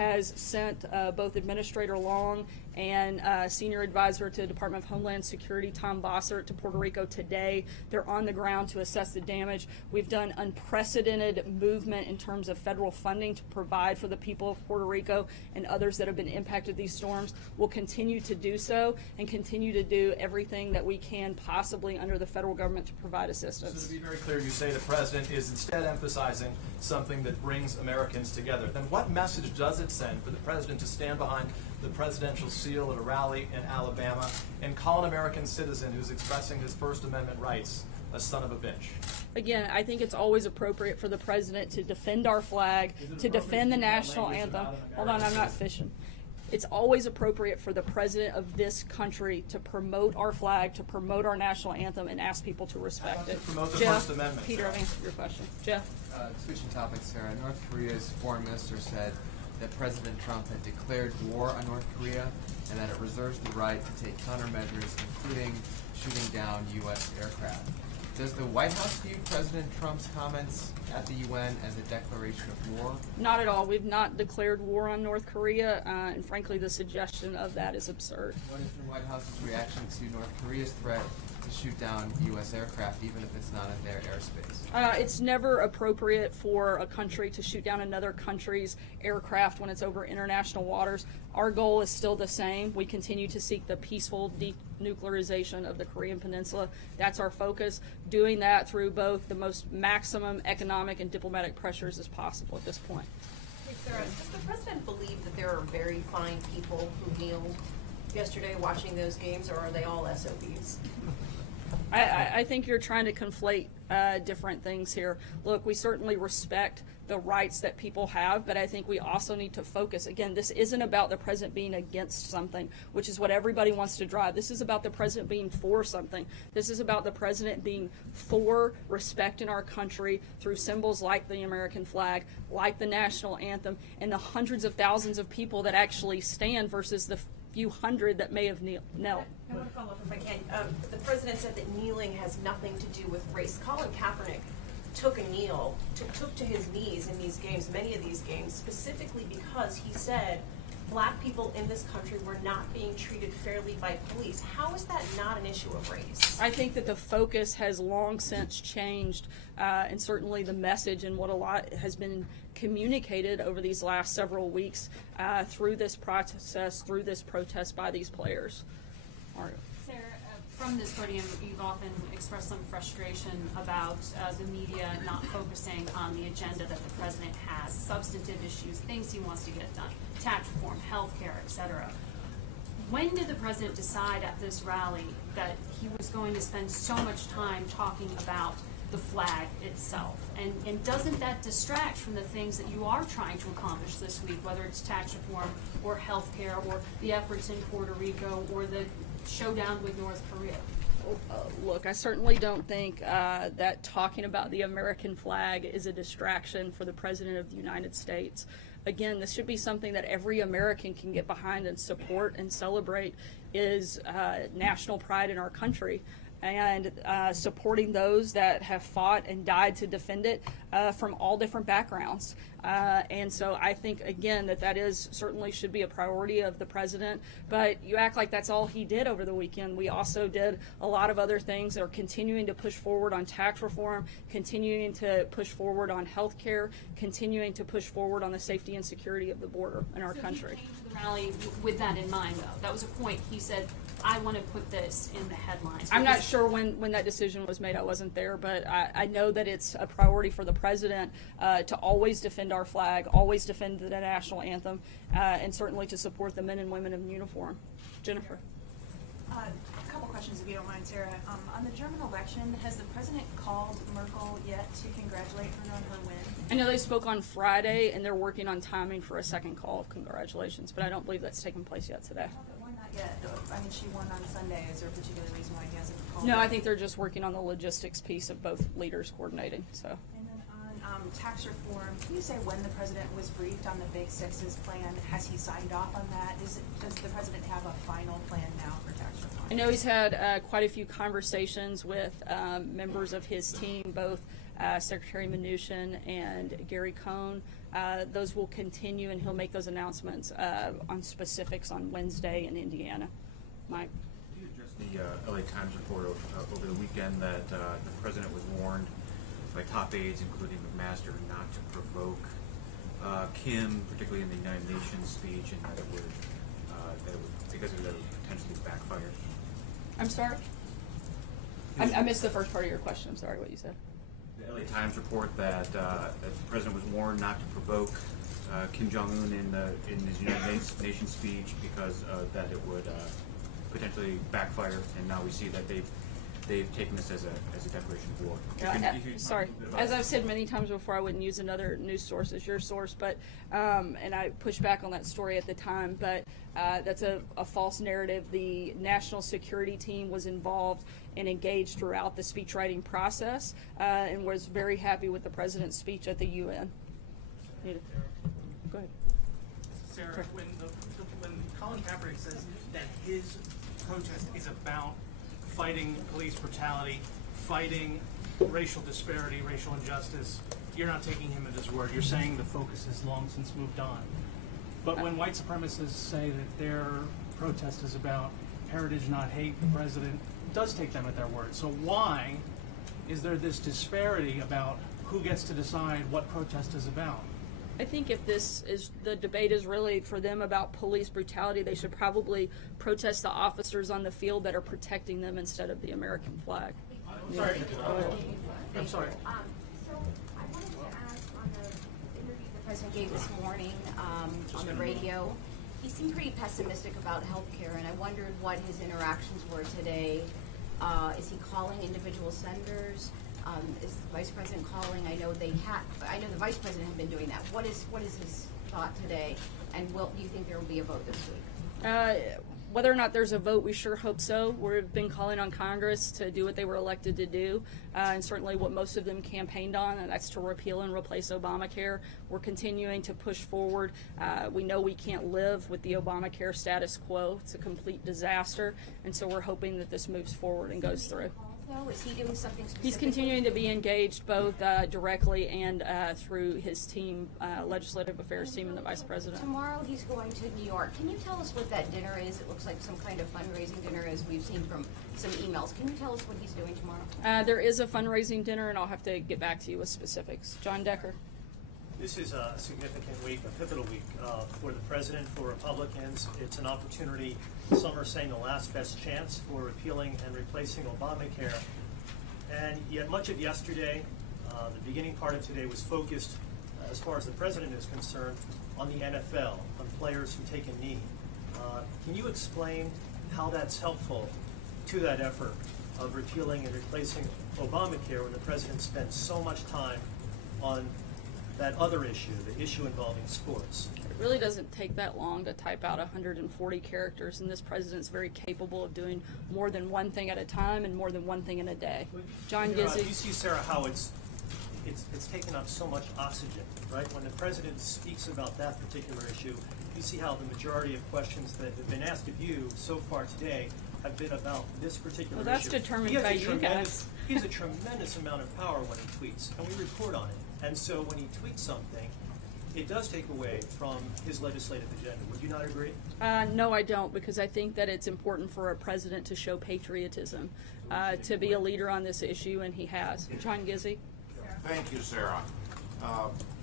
has sent both Administrator Long and Senior Advisor to the Department of Homeland Security, Tom Bossert, to Puerto Rico today. They're on the ground to assess the damage. We've done unprecedented movement in terms of federal funding to provide for the people of Puerto Rico and others that have been impacted these storms. We'll continue to do so and continue to do everything that we can possibly under the federal government to provide assistance. So to be very clear, you say the president is instead emphasizing something that brings Americans together. Then what message does it send for the president to stand behind the presidential seal at a rally in Alabama and call an American citizen who's expressing his First Amendment rights a son of a bitch? Again, I think it's always appropriate for the president to defend our flag, to defend the national anthem. Hold on, I'm not fishing. It's always appropriate for the president of this country to promote our flag, to promote our national anthem, and ask people to respect it. Promote the Jeff, First Amendment. Peter, I've answered your question. Jeff? Switching topics, Sarah. North Korea's foreign minister said that President Trump had declared war on North Korea and that it reserves the right to take countermeasures, including shooting down U.S. aircraft. Does the White House view President Trump's comments at the UN as a declaration of war? Not at all. We've not declared war on North Korea, and frankly, the suggestion of that is absurd. What is the White House's reaction to North Korea's threat to shoot down U.S. aircraft, even if it's not in their airspace? It's never appropriate for a country to shoot down another country's aircraft when it's over international waters. Our goal is still the same. We continue to seek the peaceful denuclearization of the Korean Peninsula. That's our focus, doing that through both the most maximum economic and diplomatic pressures as possible at this point. Hey, Sarah, does the president believe that there are very fine people who kneeled yesterday watching those games, or are they all SOBs? I think you're trying to conflate different things here. Look, we certainly respect the rights that people have, but I think we also need to focus. Again, this isn't about the president being against something, which is what everybody wants to drive. This is about the president being for something. This is about the president being for respect in our country through symbols like the American flag, like the national anthem, and the hundreds of thousands of people that actually stand versus the few hundred that may have knelt. I want to follow up if I can. The president said that kneeling has nothing to do with race. Colin Kaepernick took to his knees in these games, many of these games, specifically because he said black people in this country were not being treated fairly by police. How is that not an issue of race? I think that the focus has long since changed, and certainly the message and what a lot has been communicated over these last several weeks through this process, through this protest by these players. Mario. Sarah, from this podium, you've often expressed some frustration about the media not focusing on the agenda that the president has, substantive issues, things he wants to get done, tax reform, health care, etc. When did the president decide at this rally that he was going to spend so much time talking about the flag itself? And doesn't that distract from the things that you are trying to accomplish this week, whether it's tax reform or health care or the efforts in Puerto Rico or the showdown with North Korea? Look, I certainly don't think that talking about the American flag is a distraction for the President of the United States. Again, this should be something that every American can get behind and support and celebrate, is national pride in our country, and supporting those that have fought and died to defend it from all different backgrounds. And so I think, again, that is certainly should be a priority of the president. But you act like that's all he did over the weekend. We also did a lot of other things that are continuing to push forward on tax reform, continuing to push forward on health care, continuing to push forward on the safety and security of the border in our country. He came to the rally with that in mind, though. That was a point. He said, I want to put this in the headlines. I'm not sure when that decision was made. I wasn't there, but I know that it's a priority for the president to always defend our flag, always defend the national anthem, and certainly to support the men and women in uniform. Jennifer. A couple questions, if you don't mind, Sarah. On the German election, has the president called Merkel yet to congratulate her on her win? I know they spoke on Friday, and they're working on timing for a second call of congratulations, but I don't believe that's taken place yet today. Why not yet? I mean, she won on Sunday. Is there a particular reason why he hasn't called No, her? I think they're just working on the logistics piece of both leaders coordinating. So. And then on tax reform, can you say when the president was briefed on the Big Six's plan? Has he signed off on that? Does the president have a final plan now for tax reform? I know he's had quite a few conversations with members of his team, both Secretary Mnuchin and Gary Cohn. those will continue, and he'll make those announcements on specifics on Wednesday in Indiana. Mike? You addressed the LA Times report over the weekend that the president was warned by top aides, including McMaster, not to provoke Kim, particularly in the United Nations speech, and that it would because of that, it would potentially backfire. I'm sorry? I missed the first part of your question. I'm sorry what you said. The LA Times report that the president was warned not to provoke Kim Jong-un in his United Nations speech because that it would potentially backfire, and now we see that they've taken this as a declaration of war. Sorry, as I've said many times before, I wouldn't use another news source as your source, but and I pushed back on that story at the time, but that's a false narrative. The national security team was involved and engaged throughout the speechwriting process and was very happy with the president's speech at the UN. Go ahead. Sarah, when Colin Kaepernick says that his protest is about fighting police brutality, fighting racial disparity, racial injustice, you're not taking him at his word. You're saying the focus has long since moved on. But when white supremacists say that their protest is about heritage, not hate, the president does take them at their word. So why is there this disparity about who gets to decide what protest is about? I think if the debate is really for them about police brutality, they should probably protest the officers on the field that are protecting them instead of the American flag. Sorry. I'm sorry. So I wanted to ask on the interview the president gave this morning on the radio, he seemed pretty pessimistic about health care, and I wondered what his interactions were today. Is he calling individual senators? Is the vice president calling? I know the vice president had been doing that. What is his thought today? And do you think there will be a vote this week? Whether or not there's a vote, we sure hope so. We've been calling on Congress to do what they were elected to do, and certainly what most of them campaigned on, and that's to repeal and replace Obamacare. We're continuing to push forward. We know we can't live with the Obamacare status quo. It's a complete disaster, and so we're hoping that this moves forward and goes through. Is he doing something specific? He's continuing to be engaged both directly and through his team, legislative affairs team, and the vice president. Tomorrow he's going to New York. Can you tell us what that dinner is? It looks like some kind of fundraising dinner, as we've seen from some emails. Can you tell us what he's doing tomorrow? There is a fundraising dinner, and I'll have to get back to you with specifics. John Decker. This is a significant week, a pivotal week for the president, for Republicans. It's an opportunity, some are saying the last best chance for repealing and replacing Obamacare. And yet much of yesterday, the beginning part of today was focused, as far as the president is concerned, on the NFL, on players who take a knee. Can you explain how that's helpful to that effort of repealing and replacing Obamacare when the president spends so much time on that other issue, the issue involving sports? It really doesn't take that long to type out 140 characters, and this president's very capable of doing more than one thing at a time and more than one thing in a day. John Gizzi. You see, Sarah, how it's taken up so much oxygen, right? When the president speaks about that particular issue, you see how the majority of questions that have been asked of you so far today have been about this particular issue. Well, that's determined by you guys. He has a tremendous amount of power when he tweets, and we report on it. And so when he tweets something, it does take away from his legislative agenda. Would you not agree? No, I don't, because I think that it's important for a president to show patriotism, to be a leader on this issue, and he has. John Gizzi. Thank you, Sarah.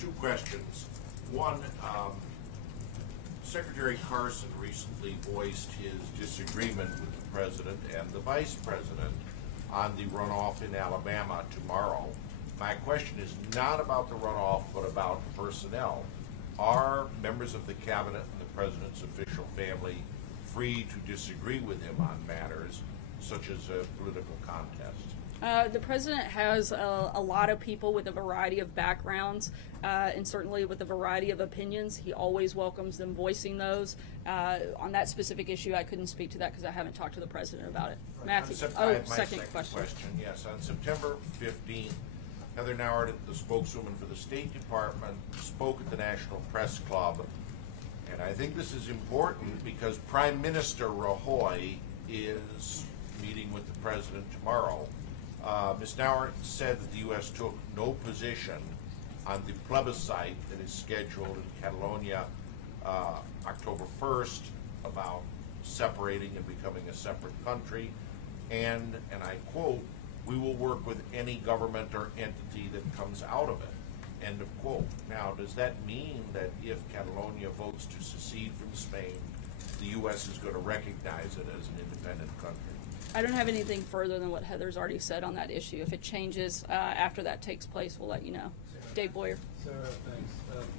Two questions. One, Secretary Carson recently voiced his disagreement with the president and the vice president on the runoff in Alabama tomorrow. My question is not about the runoff, but about personnel. Are members of the cabinet and the president's official family free to disagree with him on matters such as a political contest? The president has a lot of people with a variety of backgrounds and certainly with a variety of opinions. He always welcomes them voicing those. On that specific issue, I couldn't speak to that because I haven't talked to the president about it. Matthew, second question. Yes, on September 15th, Heather Nauert, the spokeswoman for the State Department, spoke at the National Press Club. And I think this is important because Prime Minister Rajoy is meeting with the president tomorrow. Ms. Nauert said that the U.S. took no position on the plebiscite that is scheduled in Catalonia October 1st about separating and becoming a separate country. And I quote, "We will work with any government or entity that comes out of it." End of quote. Now, does that mean that if Catalonia votes to secede from Spain, the U.S. is going to recognize it as an independent country? I don't have anything further than what Heather's already said on that issue. If it changes after that takes place, we'll let you know. Dave Boyer. Sarah, thanks.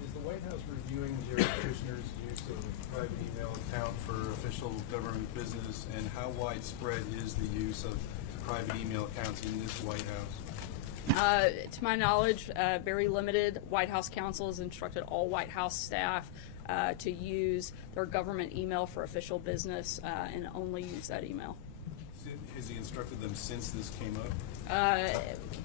Is the White House reviewing your commissioner's use of private email account for official government business, and how widespread is the use of private email accounts in this White House? To my knowledge, very limited. White House counsel has instructed all White House staff to use their government email for official business and only use that email. Has he instructed them since this came up?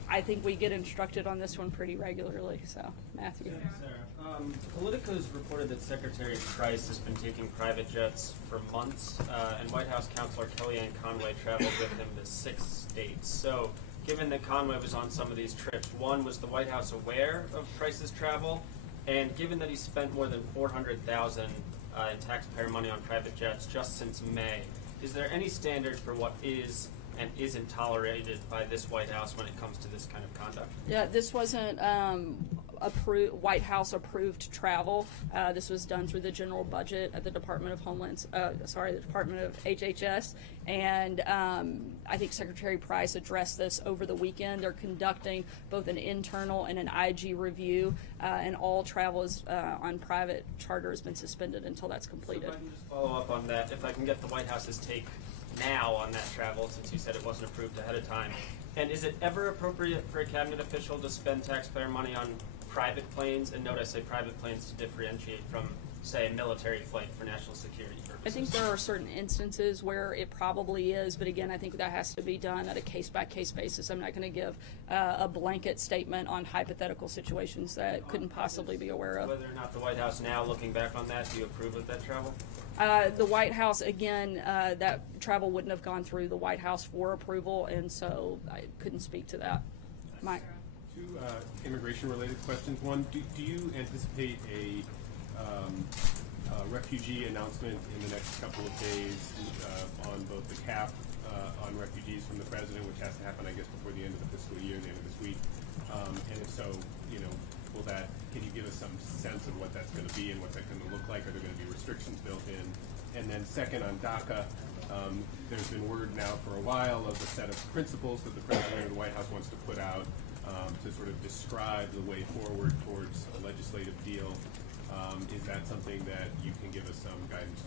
I think we get instructed on this one pretty regularly. So, Matthew. Sarah, Politico's reported that Secretary Price has been taking private jets for months, and White House counselor Kellyanne Conway traveled with him to 6 states. So, given that Conway was on some of these trips, one, was the White House aware of Price's travel? And given that he spent more than $400,000 in taxpayer money on private jets just since May, is there any standard for what is and isn't tolerated by this White House when it comes to this kind of conduct? Yeah, this wasn't White House approved travel. This was done through the general budget at the Department of the Department of HHS. And I think Secretary Price addressed this over the weekend. They're conducting both an internal and an IG review, and all travel is, on private charter has been suspended until that's completed. So if I can just follow up on that, if I can get the White House's take now on that travel, since you said it wasn't approved ahead of time. And is it ever appropriate for a cabinet official to spend taxpayer money on private planes? And note I say private planes to differentiate from, say, a military flight for national security purposes. I think there are certain instances where it probably is, but again, I think that has to be done at a case-by-case basis. I'm not going to give a blanket statement on hypothetical situations that couldn't possibly be aware of. Whether or not the White House now, looking back on that, do you approve of that travel? The White House, again, that travel wouldn't have gone through the White House for approval, and so I couldn't speak to that. Mike? 2 immigration-related questions. One, do you anticipate a refugee announcement in the next couple of days on both the cap on refugees from the president, which has to happen, I guess, before the end of the fiscal year, the end of this week? And if so, can you give us some sense of what that's going to be and what that's going to look like? Are there going to be restrictions built in? And then second, on DACA, there's been word now for a while of a set of principles that the president of the White House wants to put out to sort of describe the way forward towards a legislative deal. Is that something that you can give us some guidance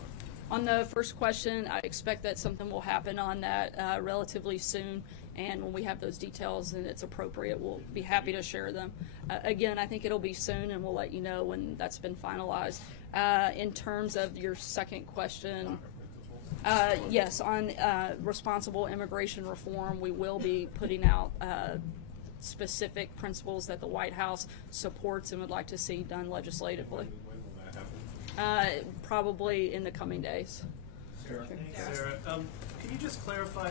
on? On the first question, I expect that something will happen on that relatively soon, and when we have those details and it's appropriate, we'll be happy to share them. Again, I think it'll be soon, and we'll let you know when that's been finalized. In terms of your second question, yes, on responsible immigration reform, we will be putting out specific principles that the White House supports and would like to see done legislatively. When will that happen? Probably in the coming days. Sarah, can you just clarify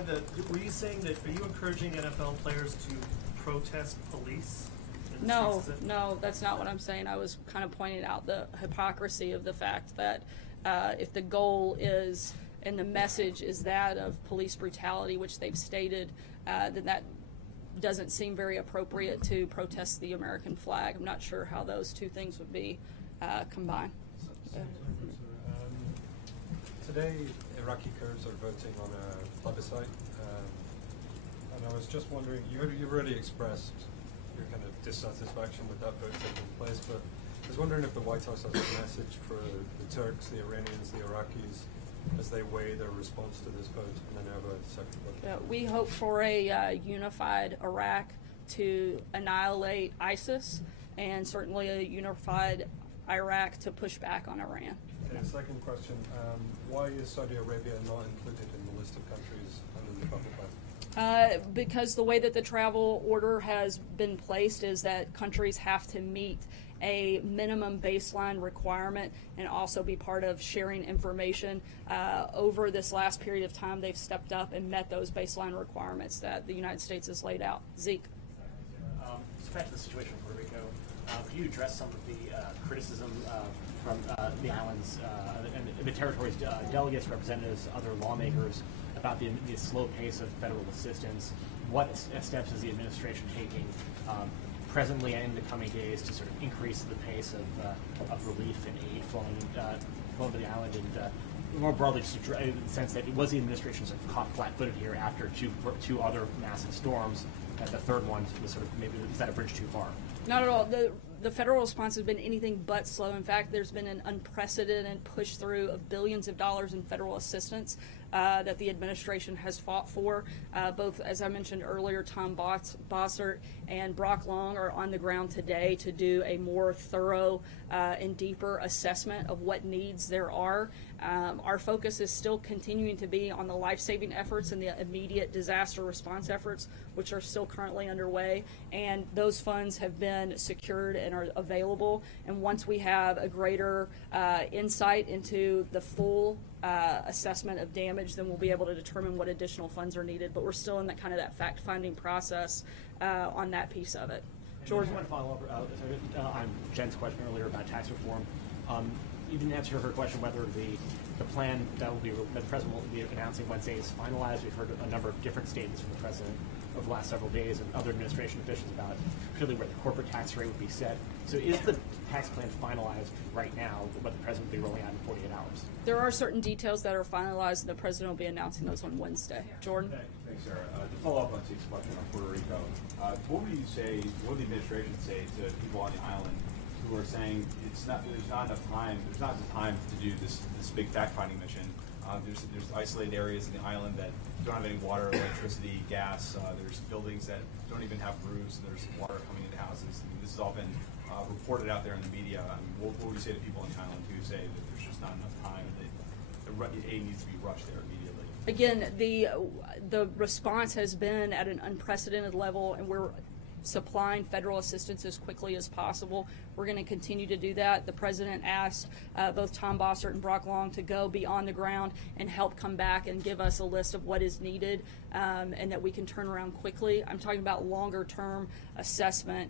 were you saying that, are you encouraging NFL players to protest police? No, that's not what I'm saying. I was kind of pointing out the hypocrisy of the fact that if the goal is, and the message is that of police brutality, which they've stated, then that doesn't seem very appropriate to protest the American flag. I'm not sure how those two things would be combined. Today, Iraqi Kurds are voting on a plebiscite, and I was just wondering, you've already expressed your kind of dissatisfaction with that vote taking place, but I was wondering if the White House has a message for the Turks, the Iranians, the Iraqis, as they weigh their response to this vote, and then have a second vote. We hope for a unified Iraq to annihilate ISIS, and certainly a unified Iraq to push back on Iran. Okay, the second question, why is Saudi Arabia not included in the list of countries under the travel ban? Because the way that the travel order has been placed is that countries have to meet a minimum baseline requirement and also be part of sharing information. Over this last period of time, they've stepped up and met those baseline requirements that the United States has laid out. Zeke. Just back to the situation in Puerto Rico. could you address some of the criticism from the island's and the territory's delegates, representatives, other lawmakers about the slow pace of federal assistance? What steps is the administration taking presently and in the coming days to sort of increase the pace of relief and aid flowing to the island, and more broadly, just in the sense that it was the administration sort of caught flat-footed here after two other massive storms, and the third one was sort of maybe, is that a bridge too far? Not at all. The federal response has been anything but slow. In fact, there's been an unprecedented push through of billions of dollars in federal assistance that the administration has fought for. Both, as I mentioned earlier, Tom Bossert and Brock Long are on the ground today to do a more thorough and deeper assessment of what needs there are. Our focus is still continuing to be on the life-saving efforts and the immediate disaster response efforts, which are still currently underway, and those funds have been secured and are available. And once we have a greater insight into the full assessment of damage, then we'll be able to determine what additional funds are needed. But we're still in that kind of that fact-finding process on that piece of it. George, I want to follow up on Jen's question earlier about tax reform. You didn't answer her question whether the plan that the president will be announcing Wednesday is finalized. We've heard a number of different statements from the president over the last several days and other administration officials about particularly where the corporate tax rate would be set. So is the tax plan finalized right now, what the president will be rolling out in 48 hours? There are certain details that are finalized, and the president will be announcing those on Wednesday. Jordan? Thanks, Sarah. To follow up on Steve's question on Puerto Rico, what would the administration say to people on the island who are saying there's not enough time to do this big fact-finding mission? There's isolated areas in the island that don't have any water, electricity, gas. There's buildings that don't even have roofs, and there's water coming into houses. I mean, this has all been reported out there in the media. I mean, what would you say to people on the island who say that there's just not enough time and that the aid needs to be rushed there immediately? Again, the response has been at an unprecedented level, and we're supplying federal assistance as quickly as possible. We're going to continue to do that. The president asked both Tom Bossert and Brock Long to go be on the ground and help come back and give us a list of what is needed and that we can turn around quickly. I'm talking about longer term assessment,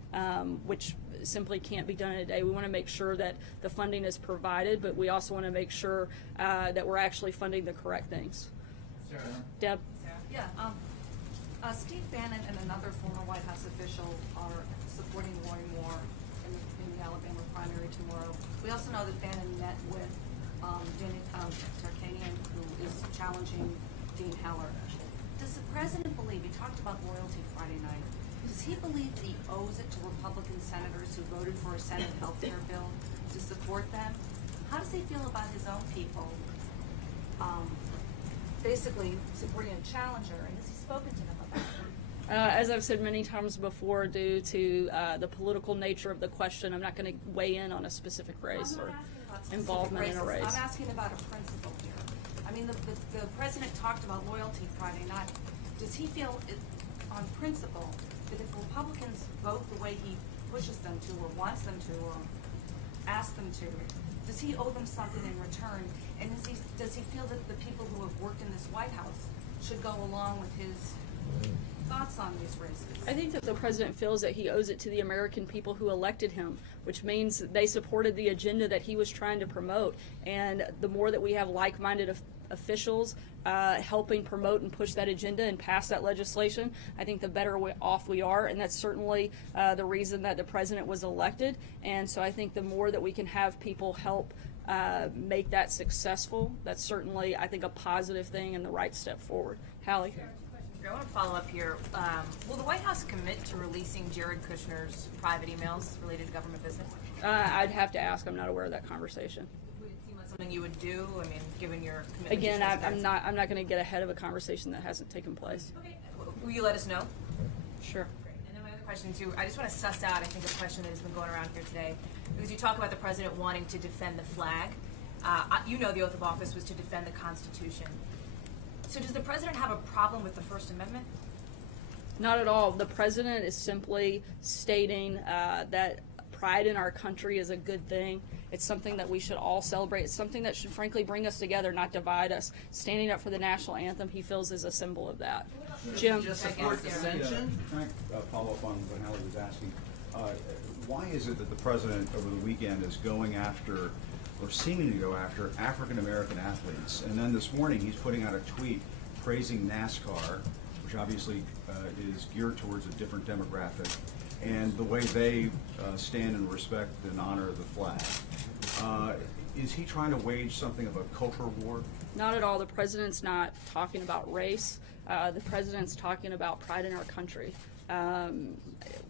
which simply can't be done in a day. We want to make sure that the funding is provided, but we also want to make sure that we're actually funding the correct things. Sarah. Deb? Yeah. Steve Bannon and another former White House official are supporting Roy Moore in the Alabama primary tomorrow. We also know that Bannon met with Danny Tarkanian, who is challenging Dean Heller. Does the president believe, he talked about loyalty Friday night, does he believe that he owes it to Republican senators who voted for a Senate health care bill to support them? How does he feel about his own people basically supporting a challenger, and has he spoken to them about it? As I've said many times before, due to the political nature of the question, I'm not going to weigh in on a specific race or involvement in a race. I'm asking about a principle here. I mean, the president talked about loyalty Friday night. Does he feel, on principle, that if Republicans vote the way he pushes them to, or wants them to, or asks them to, does he owe them something in return? And does he feel that the people who have worked in this White House should go along with his thoughts on these races? I think that the president feels that he owes it to the American people who elected him, which means they supported the agenda that he was trying to promote. And the more that we have like-minded officials helping promote and push that agenda and pass that legislation, I think the better off we are. And that's certainly the reason that the president was elected. And so I think the more that we can have people help make that successful, that's certainly, I think, a positive thing and the right step forward. Hallie? I want to follow up here. Will the White House commit to releasing Jared Kushner's private emails related to government business? I'd have to ask. I'm not aware of that conversation. Would it seem like something you would do? I mean, given your commitment. Again, to I'm not going to get ahead of a conversation that hasn't taken place. Okay. Will you let us know? Sure. Great. And then my other question too. I just want to suss out, I think, a question that has been going around here today, because you talk about the president wanting to defend the flag. You know, the oath of office was to defend the Constitution. So does the president have a problem with the First Amendment? Not at all. The president is simply stating that pride in our country is a good thing. It's something that we should all celebrate. It's something that should frankly bring us together, not divide us. Standing up for the national anthem, he feels, is a symbol of that. Jim? Just support dissension? Can I follow up on what Hallie was asking? why is it that the president over the weekend is going after, or seeming to go after, African American athletes? And then this morning he's putting out a tweet praising NASCAR, which obviously is geared towards a different demographic, and the way they stand and respect and honor the flag. Is he trying to wage something of a cultural war? Not at all. The president's not talking about race. The president's talking about pride in our country.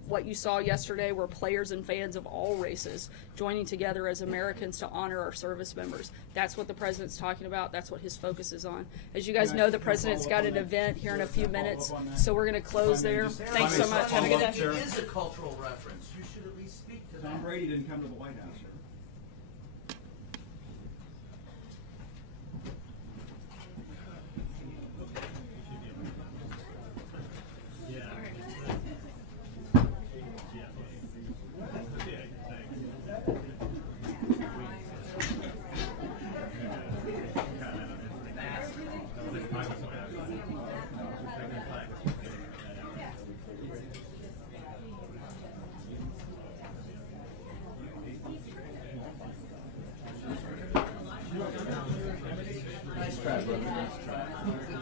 What you saw yesterday were players and fans of all races joining together as Americans to honor our service members. That's what the president's talking about. That's what his focus is on. As you guys know, the president's got an event here in a few minutes, so we're going to close there. Thanks so much. Have a good day. It is a cultural reference. You should at least speak to that. Tom Brady didn't come to the White House. Nice try, brother. Nice try.